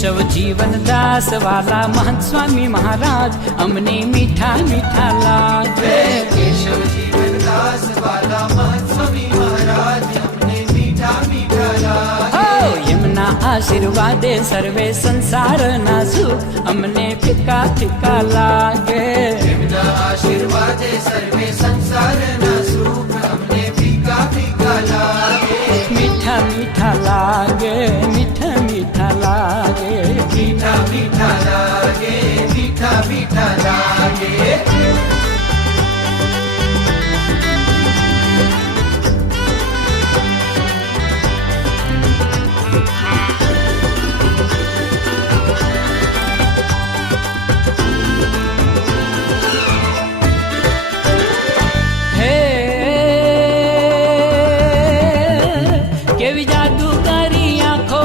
केशव जीवन दास वाला महंत स्वामी महाराज अमने मीठा मीठा लागे। केशव जीवन दास वाला महंत स्वामी महाराज अमने मीठा मीठा लागे। यमना आशीर्वादे सर्वे संसार ना सुख अमने फिका फिका लागे। यमना आशीर्वादे सर्वे संसार ना सुख अमने फिका फिका लागे। मीठा मीठा लागे, मीठा मीठा लागे, मीठा मीठा लागे, मीठा मीठा लागे। केवी जादूगारी आँखो,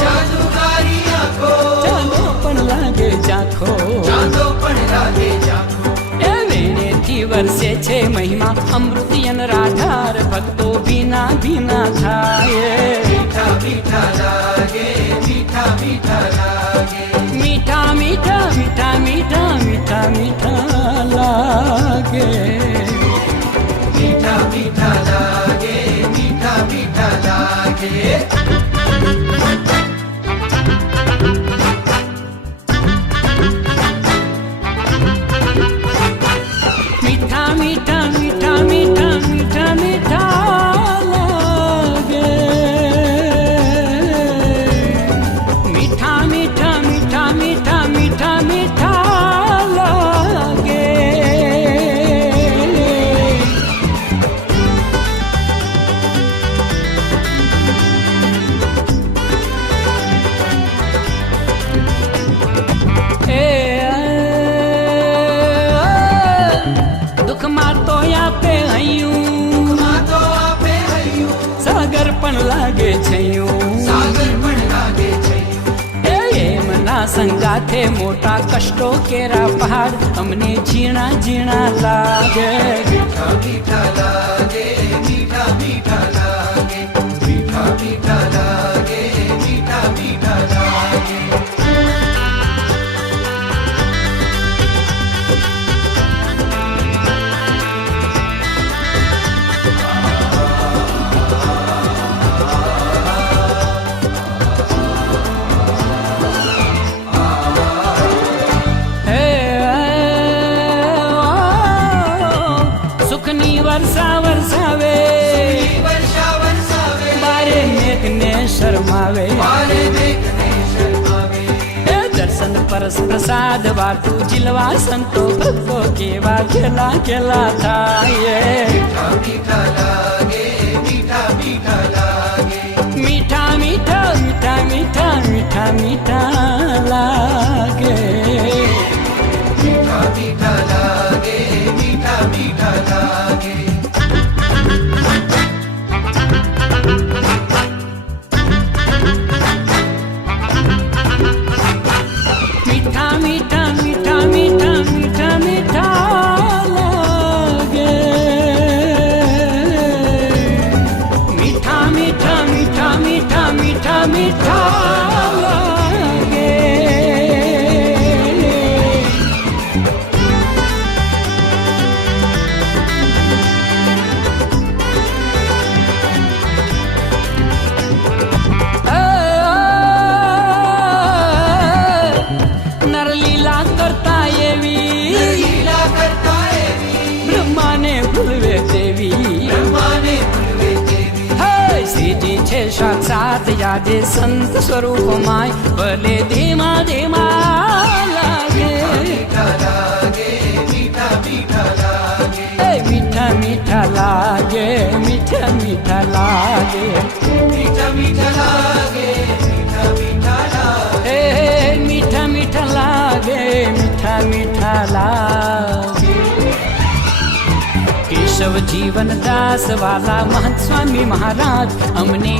जादूगारी आँखो, चांदो पण लागे जाखो, चांदो पण लागे जाखो। ए वेणे थी वर्षे छे महिमा अमृतियन राधार भक्तो बिना बिना थाये। मीठा मीठा लागे, मीठा मीठा लागे। मीठा मीठा मीठा मीठा मीठा मीठा लागे। मीठा मीठा लागे, मीठा मीठा लागे। मीठा मीठा मीठा मीठा मीठा मीठा लागे। मीठा मीठा मीठा मीठा मीठा मीठा लागे। दुख मातो आपे हयूं, मातो आपे हयूं, सागर पण लागे छयूं। सागर पण लागे छे। एमना संगाथे मोटा कष्टो केरा पहाड़ अमने झीणा झीणा लागे। मीठा मीठा लागे, मीठा मीठा लागे। मीठा मीठा लागे, मीठा मीठा लागे। सुखनी वर्षा वर्षावे, वर्षा वर्षावे, बारे मेघने शर्मावे। बारे देखने शर्मावे। दर्शन परस प्रसाद वाटू जिलवा संतो भक्तो केवा खेला खेला थाये। मीठा मीठा लागे, मीठा मीठा लागे। मीठा मीठा मीठा मीठा मीठा मीठा लागे। मीठा मीठा लागे, मीठा मीठा लागे। मीठा मीठा मीठा मीठा मीठा मीठा लागे। मीठा मीठा मीठा मीठा मीठा मीठा लागे। नरलीला करता येवी, लीला करता येवी, ब्रह्माने भूलवे देवी। ब्रह्माने भूलवे देवी। श्री जी छे साक्षात यादे संत स्वरूप माय भले धीमा धीमा लागे। मीठा लागे, मीठा मीठा लागे। मीठा मीठा लागे, मीठा मीठा लागे। मीठा मीठा लागे, मीठा मीठा लागे। मीठा मीठा लागे, मीठा मीठा लागे। केशव जीवन दास वाला महंत स्वामी महाराज अमने